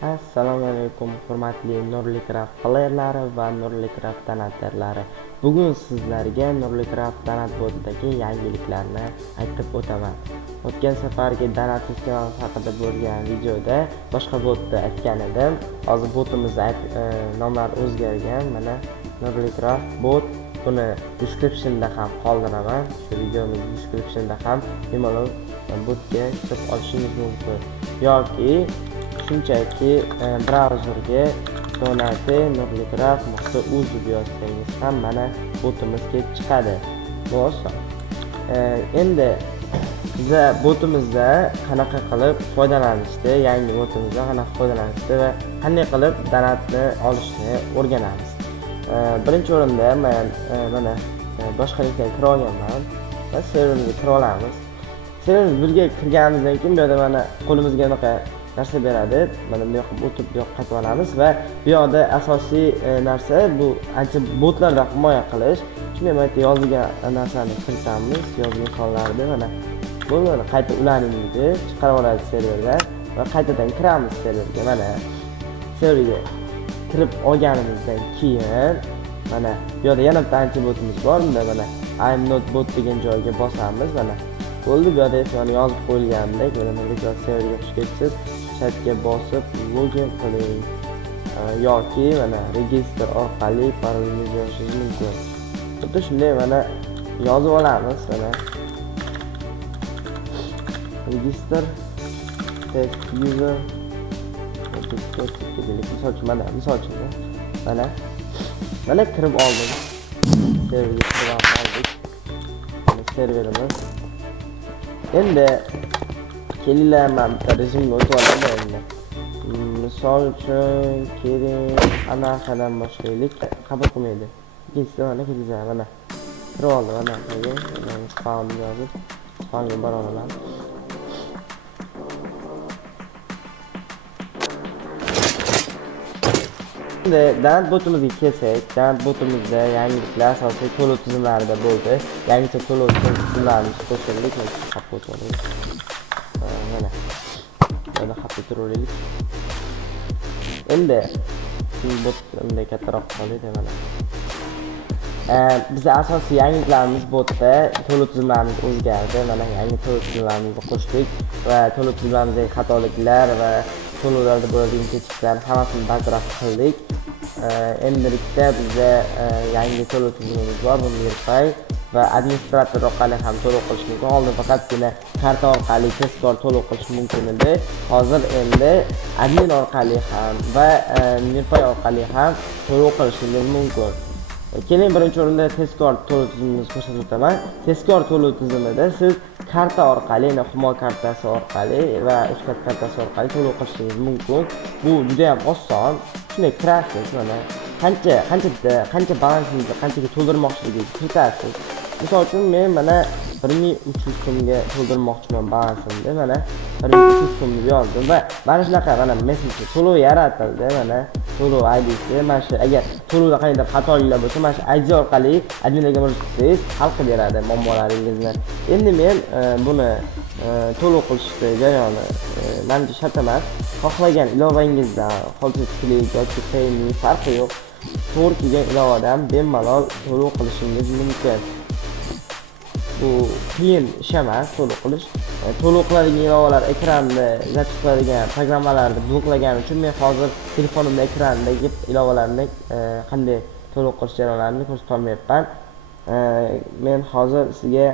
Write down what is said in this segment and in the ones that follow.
Assalomu alaykum hurmatli Nurli Craft playerlari va Nurli Craft donatorlari. Bugun sizlarga Nurli Craft donat botidagi yangiliklarni aytib o'taman. O'tgan safargi donat sistemasi haqida bo'lgan videoda boshqa botda aytgan edim. Hozir botimizda nomlar o'zgargan. Mana Nurli Craft bot, buni descriptionda ham qoldiraman. Shu videoning descriptionda ham bemalol botga kirib olishingiz mumkin. Yoki shunchaki brauzerga donate.nurlicraft.uz deb yozsangiz ham mana botimiz kelib chiqadi. Bu oson. Endi biza botimizda qanaqa qilib foydalanishni, yangi botimizda qanaqa foydalanishni va qanday qilib donatni olishni o'rganamiz. Birinchi o'rinda men mana boshqa linkdan kira olganman va serverga kira olamiz. Serverga birga kirganimizdan keyin bu yerda mana qo'limizga bunaqa narsa beradi. Mana bu yoqqa o'tib bu yoqqa qaytib olamiz va bu yoqda asosiy narsa bu ancha botlardan himoya qilish. Shunday paytda yozilgan narsani kiritamiz, yozilgan sonlarni mana bo'lmadi qayta ulaning deydi, chiqarib oladi serverdan va qaytadan kiramiz serverga. Mana serverga kirib olganimizdan keyin mana bu yerda yana bitta ancha botimiz bor. Bunda mana I'm not bot degan joyga bosamiz. Mana bo'ldi, bu yerda esa yozib qo'yilgandek, mana bunday serverga chiqib chatga bosib login qiling yoki mana register orqali parolingizni yozishingiz mumkin. Xuddi shunday mana yozib olamiz. Mana register test user misol uchun mana kirib oldik. Serverga kirib oldik. Mana serverimiz. Endi kelinglar, men bitta rejimga o'tib olaman endi. Misol uchun keling anaqadan boshlaylik. Qabul qilmaydi. Ikkinchisi mana kelinglar, mana kirib oldi. Mana spawn yozib spawnga bora olamiz. Endi donat botimizga kelsak, donat botimizda yangiliklar asosiy to'lov tizimlarida bo'ldi. Yangicha to'lov tizimlarini qo'shildik. Mana buni xatda turaveraylik. Endi botda kattaroq qildik mana. Biz asosiy yangiliklarimiz botda to'lov tizimlarimiz o'zgardi. Mana yangi to'lov tizimlarimizni qo'shdik va to'lov tizimlarimizdagi xatoliklar va to'lovlarda bo'ladigan kechikishlar hammasini bartaraf qildik. Endilikda bizda yangi to'lov tizimimiz bor. Buni Verify va administrator orqali ham to'lov qilish mumkin. Oldin faqatgina karta orqali tezkor to'lov qilish mumkin edi. Hozir endi admin orqali ham va Verify orqali ham to'lov qilishingiz mumkin. Keling, birinchi o'rinda tezkor to'lov tizimini ko'rsatib o'taman. Tezkor to'lov tizimida siz karta orqali, Humo kartasi orqali va Uzcard kartasi orqali to'lov qilishingiz mumkin. Bu juda ham oson. Shunday kirasiz, mana qancha balansingizni qanchaga to'ldirmoqchiligingizni kiritasiz. Misol uchun men mana 1300 so'mga to'ldirmoqchiman balansimni. Mana 1300 so'mni yozdim va mana shunaqa mana messenjer to'lov yaratildi. Mana to'lov ID'si, mana shu agar to'lovda qanday xatoliklar bo'lsa, mana shu ID orqali adminga murojaat qilsangiz hal qilib beradi muammolaringizni. Endi men buni to'lov qilishni jarayoni menga shart emas. Xohlagan ilovangizni Hotspot yoki Payme farqi yo'q. To'g'ri kelgan ilovadan bemalol to'lov qilishingiz mumkin. Bu qiyin ish emas to'lov qilish. To'lov qiladigan ilovalar ekranni kuzatib turadigan programmalarni bloklagan uchun men hozir telefonimda ekrandagi ilovalarni qanday to'lov qilish jarayonlarini ko'rsata olmayapman. Men hozir sizga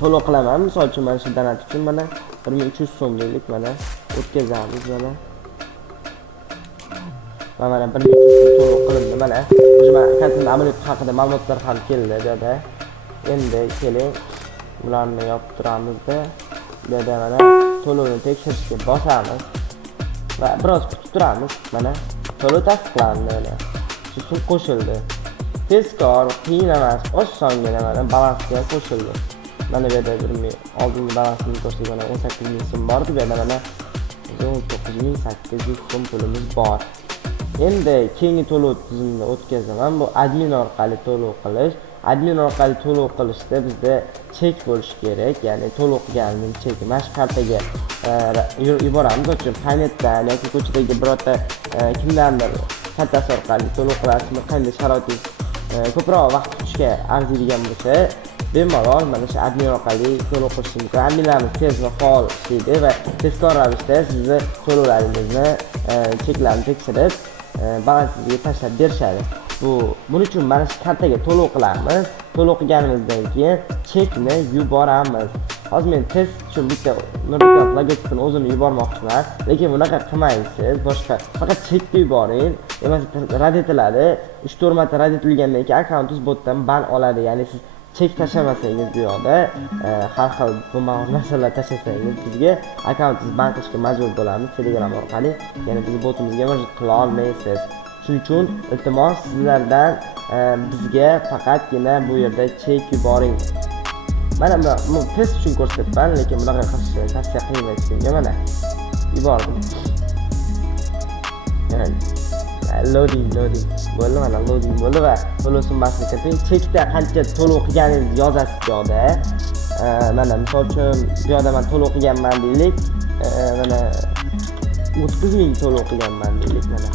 to'lov qilaman. Misol uchun mana shu donat uchun mana 1300 so'm deylik, mana o'tkazamiz mana. Va mana 1300 so'm to'lov qilindi. Mana o'sha kartaning amaliyoti haqida ma'lumotlar ham keldi bu yerda. Endi keling, bularni yopib turamizda. Bu yerda mana to'lovni tekshirishga bosamiz va biroz kutib turamiz. Mana to'lov tasdiqlandi. Mana shu sum qo'shildi. Tezkor, qiyin emas, osongina mana balansga qo'shildi. Mana bu yerda oldingi balansimiz ko'rsatgan 18000 so'm bor. Bu yerda mana 19800 so'm pulimiz bor. Endi keyingi to'lov tizimini o'tkazaman. Bu admin orqali to'lov qilish. Admin orqali to'lov qilishda bizda chek bo'lishi kerak. Ya'ni to'lov qilganning cheki mana shu kartaga yuboramiz. Uchun Paynetdan yoki ko'chadagi birorta kimdandir kartasi orqali to'lov qilasizmi, qanday sharoitingiz ko'proq vaqt kutishga arziydigan bo'lsa, bemalol mana shu admin orqali to'lov qilish mumkin. Adminlarimiz tez va faol ishlaydi va tezkor ravishda sizni to'lovlaringizni cheklarni tekshirib, balansingizga tashlab berishadi. Buning uchun mana shu kartaga to'lov qilamiz. To'lov qilganimizdan keyin chekni yuboramiz. Hozir men test uchun bitta Nurbekov logotipini o'zini yubormoqchiman, lekin bunaqa qilmang siz. Boshqa faqat chekni yuboring. Emas, rad etiladi. 3-4 marta rad etilgandan keyin akkauntingiz botdan ban oladi. Ya'ni siz chek tashlamasangiz bu yoqda har xil bo'lmagan narsalar tashlasangiz bizga akkauntingizni ban qilishga majbur bo'lamiz Telegram orqali. Ya'ni biz botimizga murojaat qila olmaysiz. Shuning uchun iltimos sizlardan bizga faqatgina bu yerda chek yuboring. Mana bu test uchun ko'rsatyapman, lekin bunaqa qilishni tavsiya qilmayman sizga. Mana yubordim. Loading bo'ldi, mana loading bo'ldi va to'lov summasini kiriting. Chekda qancha to'lov qilganingizni yozasiz bu yoqda. Mana misol uchun bu yoqda men to'lov qilganman deylik. Mana 30 ming to'lov qilganman deylik. Mana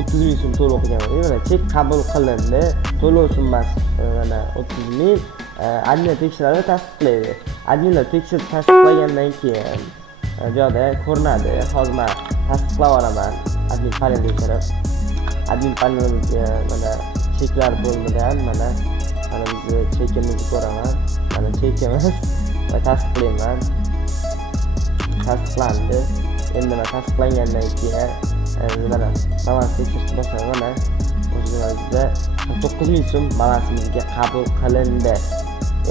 30 ming so'm to'lov qilganman. Mana chek qabul qilindi. To'lov summasi mana 30 ming. Admin tekshiradi, tasdiqlaydi. Adminlar tekshirib tasdiqlagandan keyin bu yoqda ko'rinadi. Hozir men tasdiqlab olaman. Admin panelga kirib, admin panelimizga mana cheklar bo'limidan mana bizni chekimizni ko'raman. Mana chekimiz va tasdiqlayman. Tasdiqlandi. Endi mana tasdiqlangandan keyin mana balans tekshirish boshlanadi. Mana o'zimizda 9 ming so'm balansimizga qabul qilindi.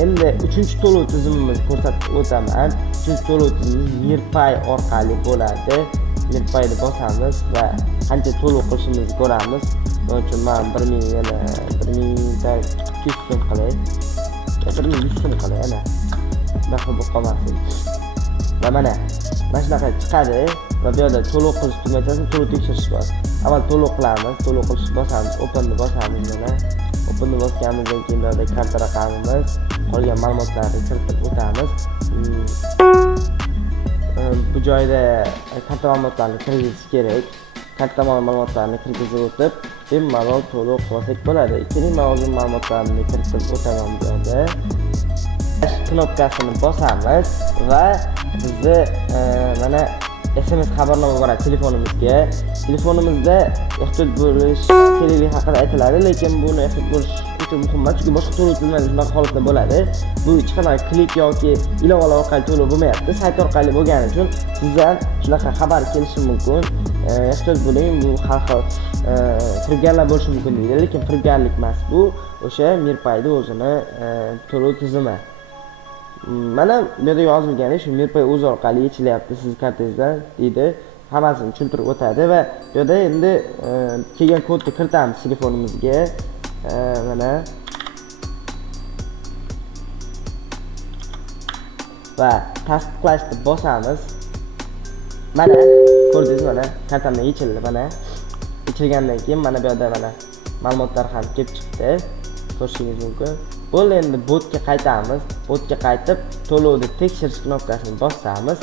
Endi 3-to'lov tizimimizni ko'rsatib o'taman. 3-to'lov tizimimiz Mirpay orqali bo'ladi. Mirpayni bosamiz va qancha to'lov qilishimizni ko'ramiz. Buning uchun men 1000 yana 1200 so'm qilay. 1100 so'm qilay ana. Baxil bo'lib qolmasin. Va mana shunaqa chiqadi va bu yerda to'lov qilish tugmachasi, to'lov tekshirish bor. Avval to'lov qilamiz, to'lov qilishni bosamiz, openni bosamiz mana. Openni bosganimizdan keyin bu yerda karta raqamimiz, qolgan ma'lumotlarni kiritib o'tamiz. Bu joyda karta ma'lumotlarini kiritish kerak. Karta ma'lumotlarini kiritib o'tib, bemalol to'lov qilsak bo'ladi. Keling, men o'zim ma'lumotlarimni kiritib o'taman bu yerda. Knopkasini bosamiz va bizni mana SMS xabarnoma boradi telefonimizga. Telefonimizda ehtiyot bo'lish kerakligi haqida aytiladi, lekin buni ehtiyot bo'lish uchun muhim emas, chunki boshqa to'lov tizimlarida shunaqa holatlar bo'ladi. Bu hech qanday klik yoki ilovalar orqali to'lov bo'lmayapti, sayt orqali bo'lgani uchun sizdan shunaqa xabar kelishi mumkin. Ehtiyot bo'ling, bu har xil firibgarlar bo'lishi mumkin deydi, lekin firibgarlik emas bu, o'sha Mirpayning o'zini to'lov tizimi. Mana bu yerda yozilgani shu Mirpay o'zi orqali yechilyapti siz kartangizdan deydi. Hammasini tushuntirib o'tadi va bu yerda endi kelgan kodni kiritamiz telefonimizga. Mana va tasdiqlashni bosamiz. Mana ko'rdingiz, mana kartamdan yechildi. Mana yechilgandan keyin mana bu yerda mana ma'lumotlar ham kelib chiqdi. Ko'rishingiz mumkin. Bo'ldi, endi botga qaytamiz. Botga qaytib, to'lovni tekshirish knopkasini bosamiz.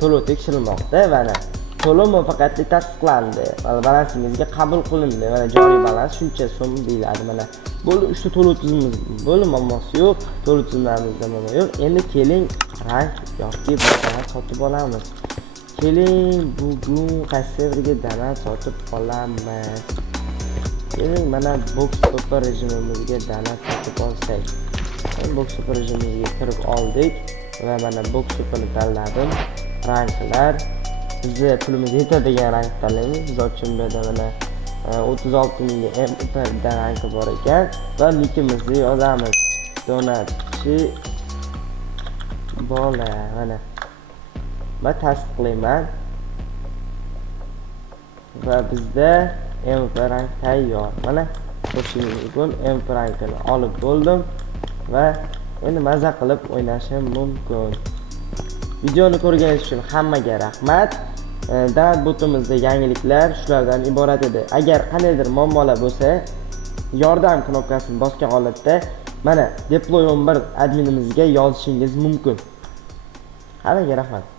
To'lov tekshirilmoqda va mana to'lov muvaffaqiyatli tasdiqlandi. Mana balansingizga qabul qilindi. Mana joriy balans shuncha so'm deyiladi. Mana bo'ldi, 3 to'lov tizimimiz bo'ldi, muammosi yo'q. To'lov tizimlarimizda muammo yo'q. Endi keling rang yoki boshqa sotib olamiz. Keling bugun qaysi biriga dana sotib olamiz. Keling mana box super rejimimizga dana sotib olsak. Box super rejimimizga kirib oldik va mana box superni tanladim. Ranglar bizni pulimiz yetadigan rang tanlaymiz. Misol uchun bu yerda mana 36 mingga M rang bor ekan va nikimizni yozamiz. Donatchi bola mana. Va tasdiqlayman. Va bizda MP rang tayyor. Mana ko'rishingiz mumkin, MP rangini olib bo'ldim va endi maza qilib o'ynashim mumkin. Videoni ko'rganingiz uchun hammaga rahmat. Davlat botimizda yangiliklar shulardan iborat edi. Agar qandaydir muammolar bo'lsa, yordam knopkasini bosgan holatda mana Deploy 11 adminimizga yozishingiz mumkin. Hammaga rahmat.